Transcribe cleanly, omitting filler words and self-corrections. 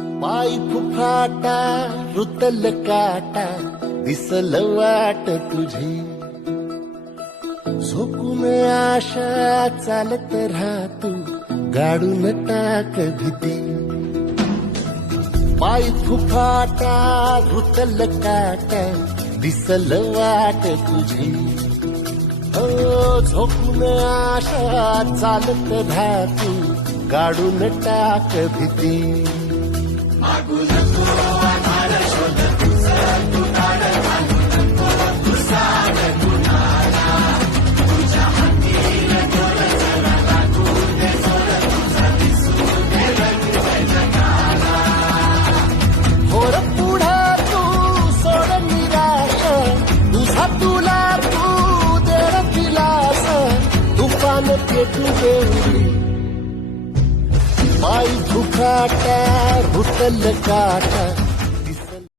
पाय फुफाटा रुतल काटा दिसल वाट तुझी झोकून आशा चालत राहतो गाडून टाक भीती पाय फुफाटा रुतल काटा दिसल वाट तुझी झोकून आशा चालत राहतो गाडून टाक भीती मागू नको आधार शोध तुझा तू काढ घालू नको तुझाड कुणाला तुझ्या हाती तोर जरा लागू दे जोर तुझा दिसू दे रंग जगाला होर पुढा तू सोड निराश तुझा तुला तू दे दिलास तुफान पेटू देऊ पाय फुफाटा रुतल काटा